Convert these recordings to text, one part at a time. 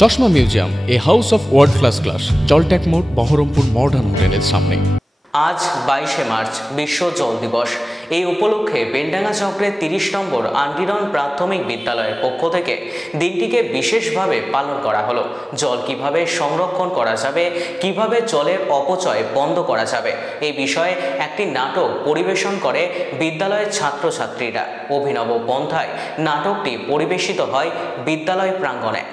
চশমা museum, a house of world class, জলট্যাক মোড়, বহরমপুর মডার্ন হোটেলের সামনে। আজ 22শে মার্চ বিশ্ব জল দিবস। এই উপলক্ষে বেলডাঙ্গা চক্রের 30 নম্বর আন্ডিরন প্রাথমিক বিদ্যালয়ের পক্ষ থেকে দিনটিকে বিশেষভাবে পালন করা হলো। জল কিভাবে সংরক্ষণ করা যাবে, কিভাবে জলের অপচয় বন্ধ করা যাবে, এই বিষয়ে একটি নাটক পরিবেশন করে বিদ্যালয়ের ছাত্রছাত্রীরা। অভিনব পন্থায় নাটকটি পরিবেশিত হয় বিদ্যালয় প্রাঙ্গণে।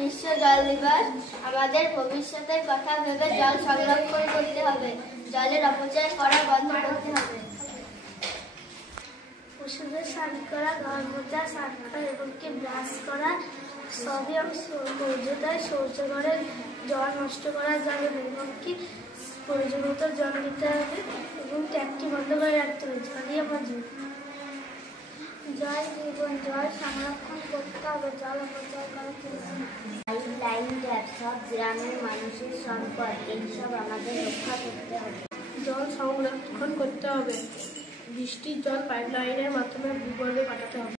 বিশ্ব জল দিবস। আমাদের ভবিষ্যতের কথা ভেবে জল সংরক্ষণ করতে হবে, জলের অপচয় করা বন্ধ করতে হবে। ওষুধের স্নান করা, ঘর মোছা, স্নান করা এবং কি ব্রাশ করা সবই মর্যাদায় শৌচাগারে জল নষ্ট করা যাবে না এবং কি প্রয়োজন মতো জল দিতে হবে এবং ট্যাপটি বন্ধ করে রাখতে হবে। জলই আমার জীবন। জল জীবন, জল সংরক্ষণ করতে হবে, জল অপচয় করা চলবে না। লাইন ট্যাপ সব গ্রামের মানুষের সম্পদ, এইসব আমাদের রক্ষা করতে হবে। জল সংরক্ষণ করতে হবে, বৃষ্টির জল পাইপলাইনের মাধ্যমে ভূগর্ভে পাঠাতে হবে।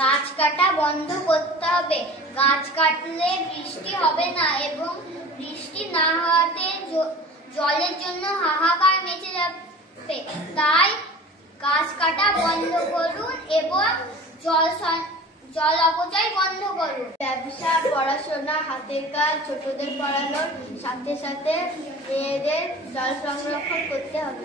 গাছ কাটা বন্ধ করতে হবে, গাছ কাটলে বৃষ্টি হবে না এবং বৃষ্টি না হওয়াতে জলের জন্য হাহাকার মেচে যাবে। তাই গাছ কাটা বন্ধ করুন এবং জল অপচয় বন্ধ করুন। ব্যবসা, পড়াশোনা, হাতের কাজ, ছোটদের পড়ানোর সাথে সাথে মেয়েদের জল সংরক্ষণ করতে হবে।